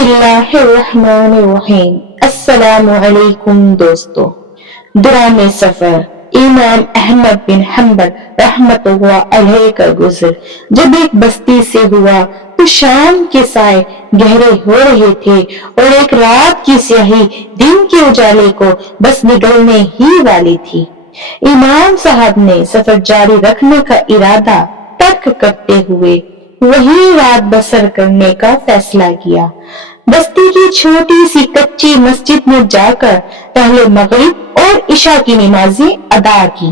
اللہ الرحمن الرحیم۔ السلام علیکم دوستو۔ دوران سفر امام احمد بن حنبل رحمت اللہ علیہ کا گزر جب ایک بستی سے ہوا تو شام کے سائے گہرے ہو رہے تھے اور ایک رات کی سیاہی دن کے اجالے کو بس نگلنے ہی والی تھی۔ امام صاحب نے سفر جاری رکھنے کا ارادہ ترک کرتے ہوئے وہی رات بسر کرنے کا فیصلہ کیا۔ بستی کی چھوٹی سی کچی مسجد میں جا کر پہلے مغرب اور عشاء کی نمازیں ادا کی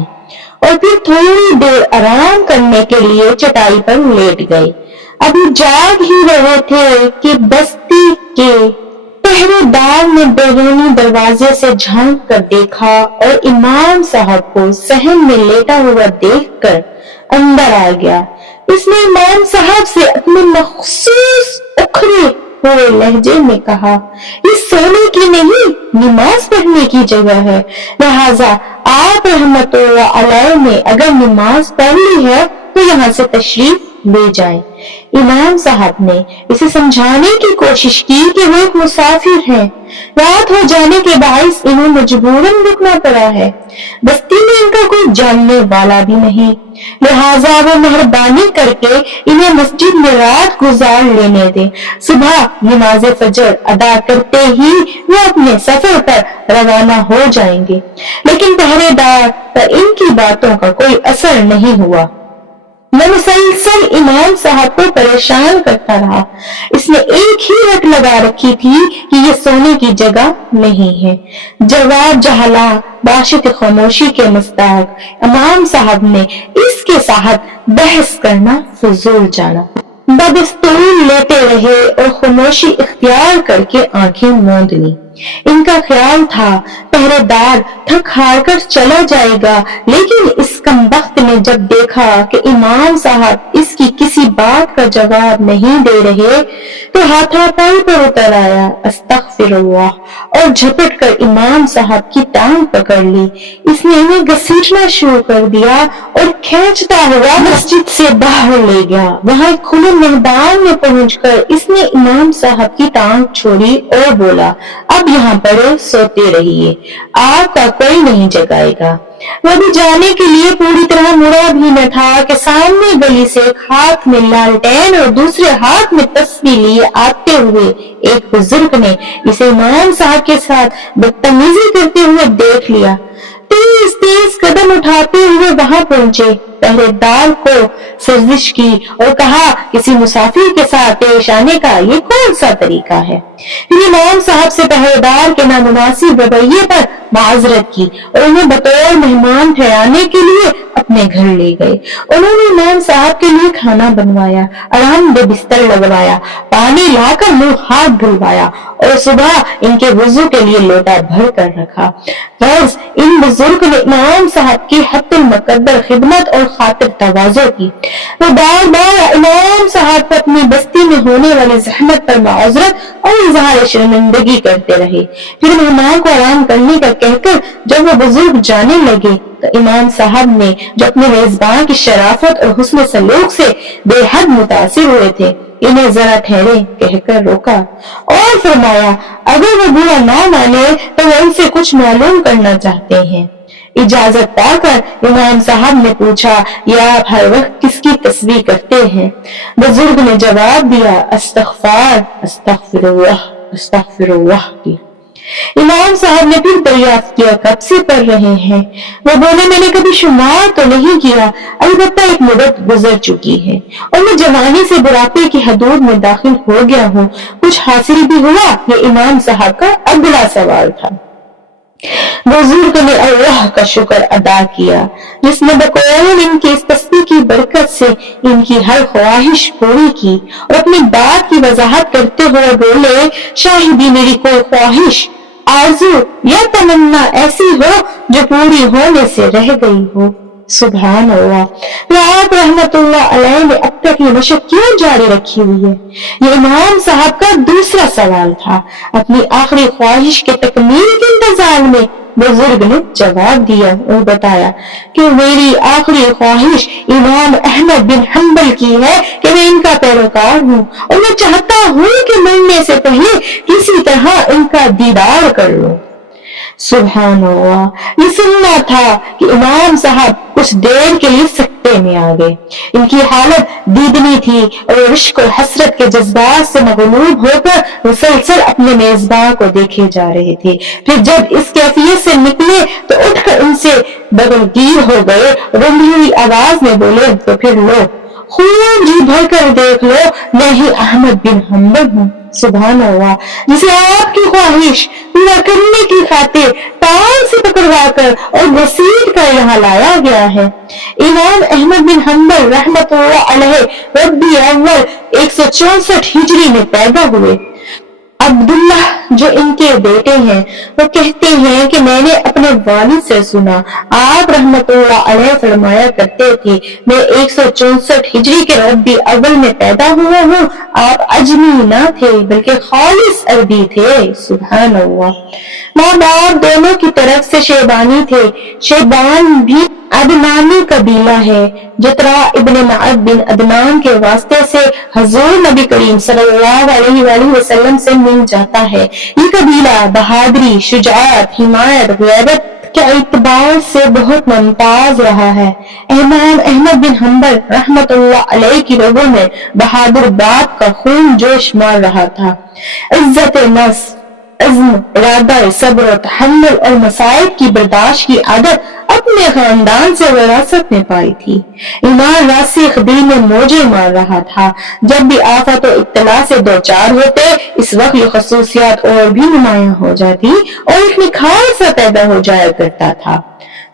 اور پھر تھوڑی دیر آرام کرنے کے لیے چٹائی پر لیٹ گئے۔ ابھی جاگ ہی رہے تھے کہ بستی کے پہرے دار نے بیرونی دروازے سے جھانک کر دیکھا اور امام صاحب کو صحن میں لیٹا ہوا دیکھ کر اندر آ گیا۔ اس نے امام صاحب سے اپنے مخصوص اکھڑے ہوئے لہجے میں کہا، یہ سونے کی نہیں، نماز پڑھنے کی جگہ ہے، لہذا آپ رحمت اللہ علیہ نے اگر نماز پڑھ لی ہے تو یہاں سے تشریف لے جائیں۔ امام صاحب نے اسے سمجھانے کی کوشش کی کہ وہ ایک مسافر ہیں، رات ہو جانے کے باعث انہیں مجبوراً رکنا پڑا ہے، بستی میں ان کا کوئی جاننے والا بھی نہیں، لہٰذا وہ مہربانی کر کے انہیں مسجد میں رات گزار لینے دیں، صبح نماز فجر ادا کرتے ہی وہ اپنے سفر پر روانہ ہو جائیں گے۔ لیکن پہرے دار پر ان کی باتوں کا کوئی اثر نہیں ہوا، وہ مسلسل امام صاحب کو پریشان کرتا رہا۔ اس نے ایک ہی رٹ لگا رکھی تھی کہ یہ سونے کی جگہ نہیں ہے۔ جواب جہلا باشد خاموشی کے مستحق امام صاحب نے اس کے ساتھ بحث کرنا فضول جانا، بدستور لیتے رہے اور خاموشی اختیار کر کے آنکھیں موند لی۔ ان کا خیال تھا پہرے دار تھک ہار کر چلا جائے گا، لیکن اس کمبخت نے جب دیکھا کہ امام صاحب اس کی کسی بات کا جواب نہیں دے رہے تو ہاتھا پائی پر اتر آیا، استغفر اللہ، اور جھپٹ کر امام صاحب کی ٹانگ پکڑ لی۔ اس نے انہیں گھسیٹنا شروع کر دیا اور کھینچتا ہوا مسجد سے باہر لے گیا۔ وہاں ایک کھلے میدان میں پہنچ کر اس نے امام صاحب کی ٹانگ چھوڑی اور بولا، اب یہاں پر سوتے رہیے، آپ کا کوئی نہیں جگائے گا۔ وہ بھی جانے کے لیے پوری طرح مڑا بھی نہ تھا کہ سامنے گلی سے ایک ہاتھ میں لالٹین اور دوسرے ہاتھ میں تسبیح لیے آتے ہوئے ایک بزرگ نے اسے امام صاحب کے ساتھ بدتمیزی کرتے ہوئے دیکھ لیا۔ تیز تیز قدم اٹھاتے ہوئے وہاں پہنچے، پہرے دار کو سرزش کی اور کہا، کسی مسافر کے ساتھ پیش آنے کا یہ کون سا طریقہ ہے؟ پھر امام صاحب سے پہرے دار کے نامناسب رویے پر معذرت کی اور انہیں بطور مہمان ٹھہرانے کے لیے اپنے گھر لے گئے۔ انہوں نے امام صاحب کے لیے کھانا بنوایا، آرام دہ بستر لگوایا، پانی لا کر منہ ہاتھ دھلوایا اور صبح ان کے وضو کے لیے لوٹا بھر کر رکھا۔ غرض ان بزرگ نے امام صاحب کی حد المقدر خدمت اور خاطر تواضع کی۔ وہ بار بار امام صاحب کو اپنی بستی میں ہونے والی زحمت پر معذرت اور اظہار شرمندگی کرتے رہے۔ پھر مہمان کو آرام کرنے کا کہہ کر جب وہ بزرگ جانے لگے تو امام صاحب نے جو اپنے میزبان کی شرافت اور حسن سلوک سے بے حد متاثر ہوئے تھے، انہیں ذرا ٹھہرے کہہ کر روکا اور فرمایا، اگر وہ برا نہ مانے تو وہ ان سے کچھ معلوم کرنا چاہتے ہیں۔ اجازت پا کر امام صاحب نے پوچھا، یہ آپ ہر وقت کس کی تسبیح کرتے ہیں؟ بزرگ نے جواب دیا، استغفر اللہ کی۔ امام صاحب نے پھر دریافت کیا، کب سے پڑھ رہے ہیں؟ وہ بولے، میں نے کبھی شمار تو نہیں کیا، البتہ ایک مدت گزر چکی ہے اور میں جوانی سے بڑھاپے کی حدود میں داخل ہو گیا ہوں، کچھ حاصل بھی ہوا؟ یہ امام صاحب کا اگلا سوال تھا۔ بزرگ نے اللہ کا شکر ادا کیا جس نے بقول ان کی اس تسبیح کی برکت سے ان کی ہر خواہش پوری کی، اور اپنی بات کی وضاحت کرتے ہوئے بولے، شاہدی میری کوئی خواہش، آرزو یا تمنا ایسی ہو جو پوری ہونے سے رہ گئی ہو؟ سبحان اللہ۔ آپ رحمت اللہ علیہ نے اب تک یہ مشق کیوں جاری رکھی ہوئی ہے؟ یہ امام صاحب کا دوسرا سوال تھا۔ اپنی آخری خواہش کے تکمیل کے انتظار میں بزرگ نے جواب دیا اور بتایا کہ میری آخری خواہش امام احمد بن حنبل کی ہے کہ میں ان کا پیروکار ہوں اور میں چاہتا ہوں کہ مرنے سے پہلے کسی طرح ان کا دیدار کر لوں۔ سبحان اللہ، یہ سننا تھا کہ امام صاحب کچھ دیر کے لیے سکتے میں آ گئے۔ ان کی حالت دیدنی تھی اور عشق اور حسرت کے جذبات سے مغلوب ہو کر مسلسل اپنے میزبان کو دیکھے جا رہے تھے۔ پھر جب اس کیفیت سے نکلے تو اٹھ کر ان سے بغیر ہو گئے، رنگی ہوئی آواز میں بولے تو پھر لو خون جی بھر کر دیکھ لو، میں ہی احمد بن حنبل ہوں۔ سبحان اللہ، جسے آپ کی خواہش پورا کرنے کی خاطر ٹانگ سے پکڑوا کر اور گھسیٹ کر یہاں لایا گیا ہے۔ امام احمد بن حنبل رحمۃ اللہ علیہ ربیع اول 164 ہجری میں پیدا ہوئے۔ عبداللہ جو ان کے بیٹے ہیں وہ کہتے ہیں کہ میں نے اپنے والد سے سنا، آپ رحمت اللہ علیہ فرمایا کرتے تھے میں 164 ہجری کے ربیع اول میں پیدا ہوا ہوں۔ آپ اجمی نہ تھے بلکہ خالص عربی تھے۔ سبحان اللہ، ماں باپ دونوں کی طرف سے شیبانی تھے۔ شیبان بھی عدنانی قبیلہ ہے جو ترا ابن معد بن عدنان کے واسطے سے حضور نبی کریم صلی اللہ علیہ وآلہ وسلم سے مل جاتا ہے۔ یہ قبیلہ بہادری، شجاعت، حمایت، غیرت کے اعتبار سے بہت ممتاز رہا ہے۔ امام احمد بن حنبل رحمت اللہ علیہ کی رگوں میں بہادر باپ کا خون جوش مار رہا تھا۔ عزت نفس، عزم، ارادہ، صبر و تحمل اور مصائب کی برداشت کی عادت اپنے خاندان سے وراثت میں پائی تھی۔ ایمان راسخ دل میں موجے مار رہا تھا۔ جب بھی آفت و ابتلا سے دوچار ہوتے اس وقت یہ خصوصیات اور بھی نمایاں ہو جاتی اور ایک نکھار سا پیدا ہو جایا کرتا تھا۔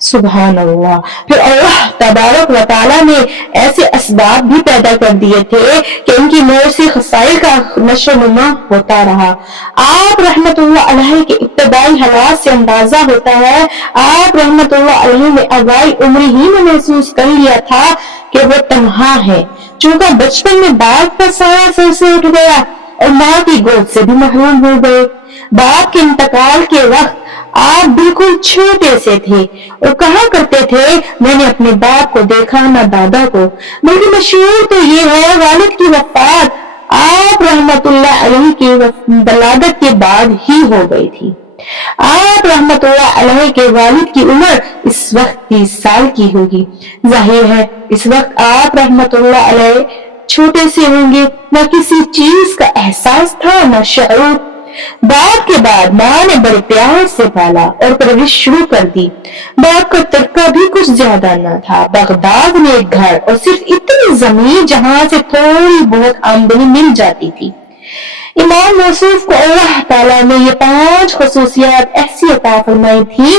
سبحان اللہ، پھر اللہ تبارک و تعالیٰ نے ایسے اسباب بھی پیدا کر دیے تھے کہ ان کی نور سے خسائل کا نشو و نما ہوتا رہا۔ آپ رحمت اللہ علیہ کے ابتدائی حالات سے اندازہ ہوتا ہے آپ رحمت اللہ علیہ نے اوائل عمر ہی میں محسوس کر لیا تھا کہ وہ تنہا ہے، چونکہ بچپن میں باپ کا سایہ سر سے اٹھ گیا اور ماں کی گود سے بھی محروم ہو گئے۔ باپ کے انتقال کے وقت آپ بالکل چھوٹے سے تھے اور کہا کرتے تھے میں نے اپنے باپ کو دیکھا نہ دادا کو، بلکہ مشہور تو یہ ہے والد کی وفات آپ رحمت اللہ علیہ کی ولادت کے بعد ہی ہو گئی تھی۔ آپ رحمت اللہ علیہ کے والد کی عمر اس وقت 30 سال کی ہوگی۔ ظاہر ہے اس وقت آپ رحمت اللہ علیہ چھوٹے سے ہوں گے، نہ کسی چیز کا احساس تھا نہ شعور۔ باپ کے بعد ماں نے بڑے پیار سے پالا اور پرورش شروع کر دی۔ باپ کا ترکہ بھی کچھ زیادہ نہ تھا، بغداد میں ایک گھر اور صرف اتنی زمین جہاں سے تھوڑی بہت آمدنی مل جاتی تھی۔ امام موصوف کو اللہ تعالیٰ نے یہ 5 خصوصیات ایسی عطا فرمائی تھی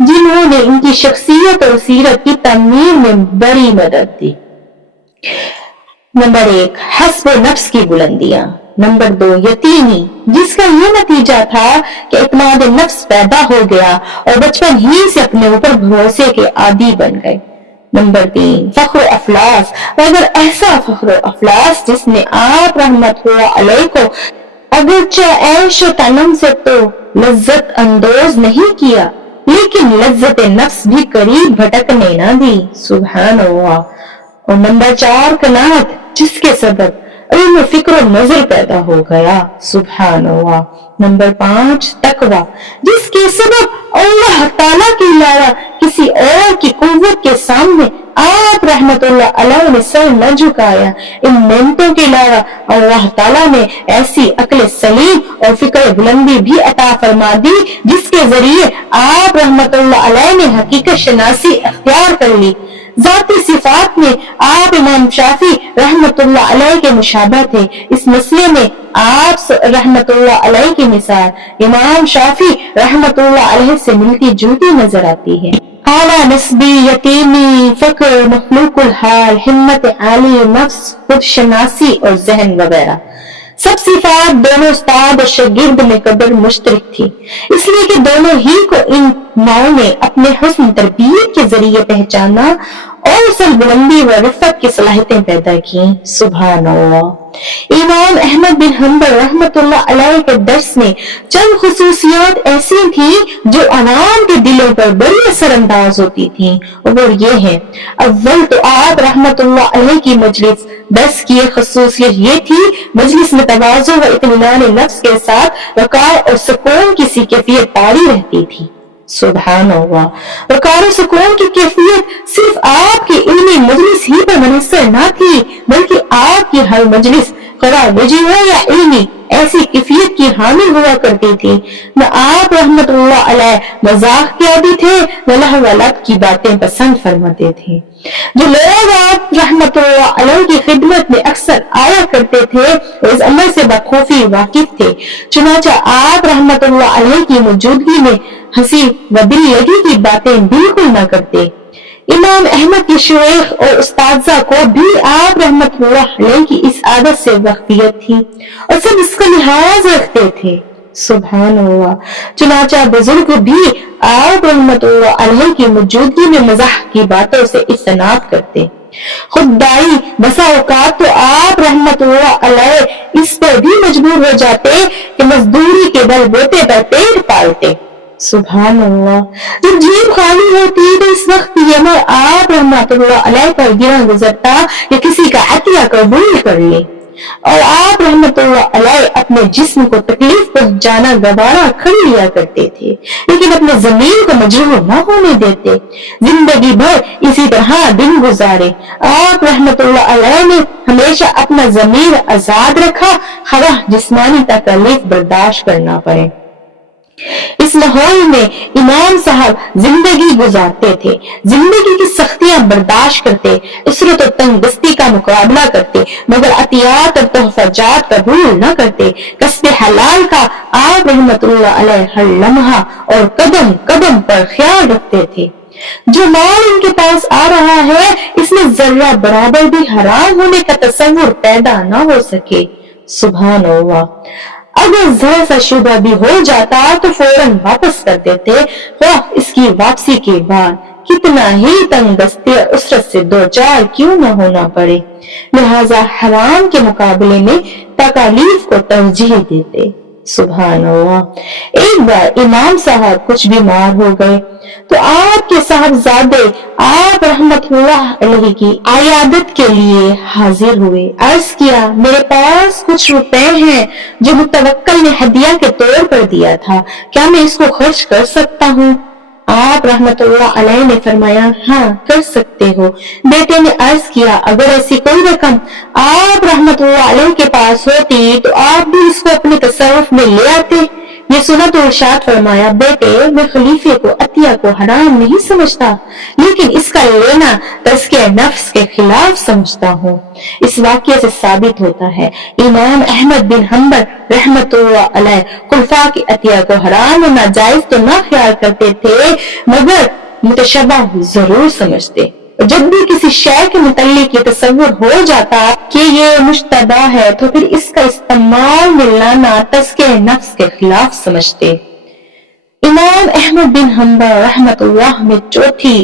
جنہوں نے ان کی شخصیت اور سیرت کی تعمیر میں بڑی مدد دی۔ نمبر 1، حسب نفس کی بلندیاں۔ نمبر 2، یتیمی، جس کا یہ نتیجہ تھا کہ اعتماد نفس پیدا ہو گیا اور بچپن ہی سے اپنے اوپر بھروسے کے عادی بن گئے۔ نمبر 3، فخر و افلاس، مگر ایسا فخر و افلاس جس نے آپ رحمت اللہ علیہ کو اگرچہ عیش و تنم سے تو لذت اندوز نہیں کیا لیکن لذت نفس بھی قریب بھٹکنے نہ دی۔ سبحان اللہ۔ اور نمبر 4، قناعت، جس کے سبب علم و فکر و نظر پیدا ہو گیا۔ سبحان اللہ۔ نمبر 5، تقوی، جس کے سبب اللہ تعالیٰ کے علاوہ کسی اور کی قوت کے سامنے آپ رحمت اللہ علیہ نے سر نہ جھکایا۔ ان نعمتوں کے علاوہ اللہ تعالیٰ نے ایسی عقل سلیم اور فکر بلندی بھی عطا فرما دی جس کے ذریعے آپ رحمت اللہ علیہ نے حقیقت شناسی اختیار کر لی۔ ذاتی صفات میں آپ امام شافعی رحمت اللہ علیہ کے مشابہ تھے۔ اس مسئلے میں آپ رحمت اللہ علیہ کی مثال امام شافعی رحمت اللہ علیہ سے ملتی جلتی نظر آتی ہے۔ اعلیٰ نسبی، یتیمی، فقر، مخلوق الحال، ہمت عالی، نفس، خود شناسی اور ذہن وغیرہ سب صفات دونوں استاد اور شاگرد میں قدر مشترک تھی، اس لیے کہ دونوں ہی کو ان ماؤں نے اپنے حسن تربیت کے ذریعے پہچانا اور اصل بلندی و رفت کی صلاحیتیں پیدا کی۔ سبحان اللہ۔ امام احمد بن حنبل رحمت اللہ علیہ کے درس میں چند خصوصیات ایسی تھیں جو عوام کے دلوں پر بڑی اثر انداز ہوتی تھیں، اور یہ ہے اول تو آپ رحمت اللہ علیہ کی مجلس درس کی خصوصیت یہ تھی، مجلس میں تواضع و اطمینان نفس کے ساتھ وقار اور سکون کی سی کیفیت طاری رہتی تھی۔ سبحان اللہ، وقار و سکون کی کیفیت صرف آپ کی علمی مجلس ہی پر منحصر نہ تھی، بلکہ آپ کی ہر مجلس خواہ نجی ہو یا علمی ایسی کیفیت کی حامل ہوا کرتی تھی۔ نہ آپ رحمت اللہ علیہ مذاق کے عادی تھے، نہ لہو و لعب کی باتیں پسند فرماتے تھے۔ جو لوگ آپ رحمت اللہ علیہ کی خدمت میں اکثر آیا کرتے تھے وہ اس عمل سے بخوفی واقف تھے، چنانچہ آپ رحمت اللہ علیہ کی موجودگی میں ہنسی و دل لگی کی باتیں بالکل نہ کرتے۔ امام احمد کی شیخ اور استاذہ کو بھی آپ رحمت اللہ علیہ کی اس عادت سے واقفیت تھی اور سب اس کا لحاظ رکھتے تھے۔ سبحان اللہ، چنانچہ بزرگ بھی آپ رحمت اللہ علیہ کی موجودگی میں مزاح کی باتوں سے اجتناب کرتے۔ خود دائی بسا اوقات تو آپ رحمت اللہ علیہ اس پر بھی مجبور ہو جاتے کہ مزدوری کے بل بوتے پر پیٹ پالتے۔ سبحان اللہ، جب جیب خالی ہوتی تو اس وقت یہ عمل آپ رحمت اللہ علیہ پر گرا گزرتا کہ کسی کا عطیہ قبول کر لے، اور آپ رحمت اللہ علیہ اپنے جسم کو تکلیف پہنچانا گوارا کر لیا کرتے تھے، لیکن اپنے ضمیر کو مجروح نہ ہونے دیتے، زندگی بھر اسی طرح دن گزارے۔ آپ رحمت اللہ علیہ نے ہمیشہ اپنا ضمیر آزاد رکھا، خواہ جسمانی تکلیف برداشت کرنا پڑے۔ اس ماحول میں امام صاحب زندگی گزارتے تھے، زندگی کی سختیاں برداشت کرتے، عسرت و تنگ دستی کا مقابلہ کرتے، مگر عطیات اور تحفظات قبول نہ کرتے۔ کسب حلال کا آپ رحمت اللہ علیہ ہر لمحہ اور قدم قدم پر خیال رکھتے تھے۔ جو مال ان کے پاس آ رہا ہے اس میں ذرہ برابر بھی حرام ہونے کا تصور پیدا نہ ہو سکے۔ سبحان اللہ، اگر ذرا سا شبہ بھی ہو جاتا تو فوراً واپس کر دیتے، خواہ اس کی واپسی کے بعد کتنا ہی تنگ دستی اور عسرت سے دو چار کیوں نہ ہونا پڑے، لہذا حرام کے مقابلے میں تکالیف کو ترجیح دیتے۔ سبحان اللہ، ایک بار امام صاحب کچھ بیمار ہو گئے تو آپ کے صاحبزادے آپ رحمت اللہ علیہ کی عیادت کے لیے حاضر ہوئے۔ عرض کیا، میرے پاس کچھ روپے ہیں جو متوکل نے ہدیہ کے طور پر دیا تھا، کیا میں اس کو خرچ کر سکتا ہوں؟ آپ رحمت اللہ علیہ نے فرمایا، ہاں کر سکتے ہو۔ بیٹے نے عرض کیا، اگر ایسی کوئی رقم آپ رحمت اللہ علیہ کے پاس ہوتی تو آپ بھی اس کو اپنے تصرف میں لے آتے۔ یہ سنا تو ارشاد فرمایا، بیٹے میں خلیفے کو عطیہ کو حرام نہیں سمجھتا، لیکن اس کا لینا تزکیہ نفس کے خلاف سمجھتا ہوں۔ اس واقعے سے ثابت ہوتا ہے امام احمد بن حنبل رحمت اللہ علیہ خلفاء کے عطیہ کو حرام اور ناجائز تو نہ خیال کرتے تھے مگر متشبہ ضرور سمجھتے۔ جب بھی کسی شے کے متعلق یہ تصور ہو جاتا کہ یہ مشتبہ ہے تو پھر اس کا استعمال میں لانا تزکیہ نفس کے خلاف سمجھتے۔ امام احمد بن حنبل رحمت اللہ میں چوتھی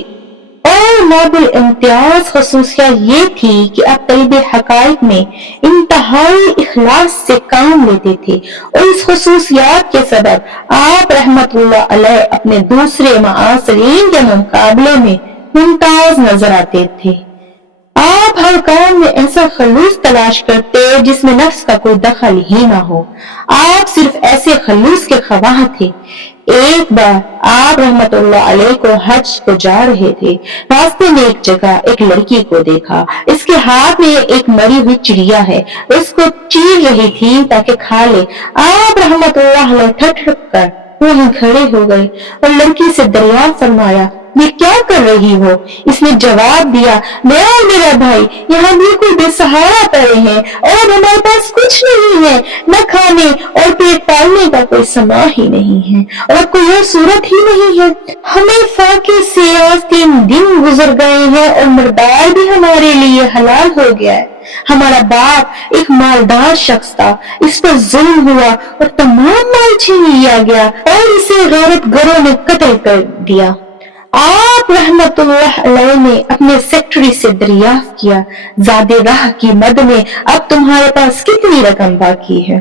اور نابل امتیاز خصوصیت یہ تھی کہ آپ طلب حقائق میں انتہائی اخلاص سے کام لیتے تھے، اور اس خصوصیات کے سبب آپ رحمت اللہ علیہ اپنے دوسرے معاصرین کے مقابلے میں ممتاز نظر آتے تھے۔ آپ ہر کام میں ایسا خلوص تلاش کرتے جس میں نفس کا کوئی دخل ہی نہ ہو۔ آپ صرف ایسے خلوص کے خواہ تھے۔ ایک بار آپ رحمت اللہ علیہ کو حج کو جا رہے تھے، راستے میں ایک جگہ ایک لڑکی کو دیکھا، اس کے ہاتھ میں ایک مری ہوئی چڑیا ہے، اس کو چیر رہی تھی تاکہ کھا لے۔ آپ رحمت اللہ علیہ ٹھٹ کر وہیں کھڑے ہو گئے اور لڑکی سے دریافت فرمایا، یہ کیا کر رہی ہو؟ اس نے جواب دیا، میں اور میرا بھائی یہاں بالکل بے سہارا پڑے ہیں اور ہمارے پاس کچھ نہیں ہے، نہ کھانے اور پیٹ پالنے کا کوئی سما ہی نہیں ہے اور کوئی اور صورت ہی نہیں ہے۔ ہمیں فاقے سے آج 3 دن گزر گئے ہیں اور مردار بھی ہمارے لیے حلال ہو گیا ہے۔ ہمارا باپ ایک مالدار شخص تھا، اس پر ظلم ہوا اور تمام مال چھین لیا گیا اور اسے غیرت گروں نے قتل کر دیا۔ آپ رحمت اللہ علیہ نے اپنے سیکرٹری سے دریافت کیا، زاد راہ کی مد میں اب تمہارے پاس کتنی رقم باقی ہے؟